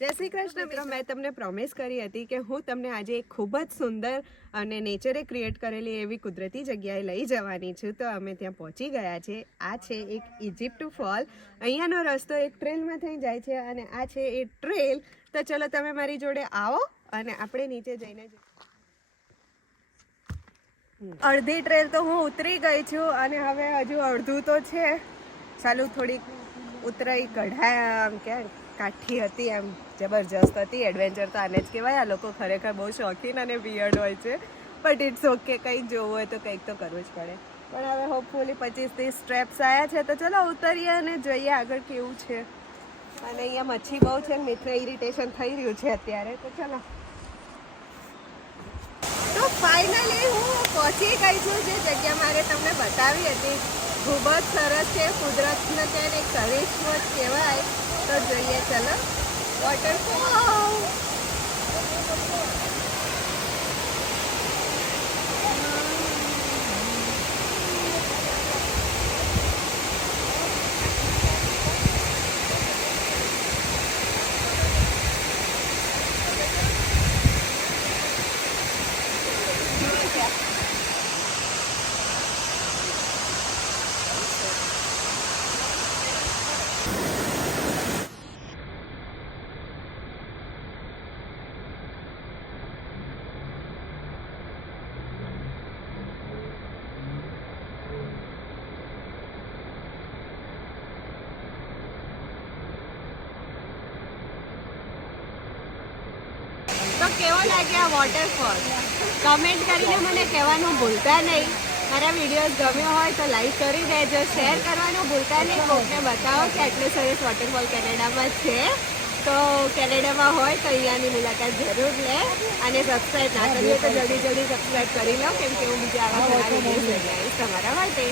જય શ્રી કૃષ્ણ મિત્રો, મેં તમને પ્રોમિસ કરી હતી કે હું તમને આજે એક ખૂબ જ સુંદર અને નેચરે ક્રિએટ કરેલી એવી કુદરતી જગ્યાએ લઈ જવાની છું. તો અમે ત્યાં પહોંચી ગયા છે. આ છે એક ઇજિપ્ટ ફોલ. અહીંયાનો રસ્તો એક ટ્રેલમાં થઈ જાય છે અને આ છે એ ટ્રેલ. તો ચલો તમે મારી જોડે આવો અને આપણે નીચે જઈને અડધી ટ્રેલ તો હું ઉતરી ગઈ છું અને હવે હજુ અડધું તો છે. ચાલુ થોડીક ઉતરાઈ કઢાય આમ કે કાઠી હતી, એમ જબરજસ્ત હતી. એડવેન્ચર તો આને જ કહેવાય. આ લોકો ખરેખર બહુ શોખીન અને વિયર્ડ હોય છે, બટ ઇટ્સ ઓકે. કંઈક જોવું હોય તો કંઈક તો કરવું જ પડે. પણ હવે હોપફુલી 25-30 સ્ટેપ્સ આવ્યા છે, તો ચલો ઉતરીએ અને જોઈએ આગળ કેવું છે. અને અહીંયા મચ્છી બહુ છે, મિત્ર ઇરિટેશન થઈ રહ્યું છે અત્યારે. તો ચલો, તો ફાઇનલી હું પહોંચી ગઈ છું જે જગ્યા મારે તમને બતાવી હતી. ખૂબ જ સરસ છે. કુદરતને ત્યાં એક કરિશ્મો જ કહેવાય. તો જોઈએ ચલો વોટરફોલ. તો કેવો લાગ્યો આ વોટરફોલ? કમેન્ટ કરીને મને કહેવાનું ભૂલતા નહીં. મારા વિડીયોઝ ગમ્યો હોય તો લાઈક કરી દેજો, શેર કરવાનું ભૂલતા નહીં. કોકને બતાવો કે આટલું સરસ વોટરફોલ કેનેડામાં છે. તો કેનેડામાં હોય તો અહીંયાની મુલાકાત જરૂર લે. અને સબસ્ક્રાઈબ ના કરી હોય તો જલ્દી સબસ્ક્રાઈબ કરી લો, કેમ કે હું બીજા આવા ઘણા વિડીયોઝ લઈ આવીશ તમારા માટે.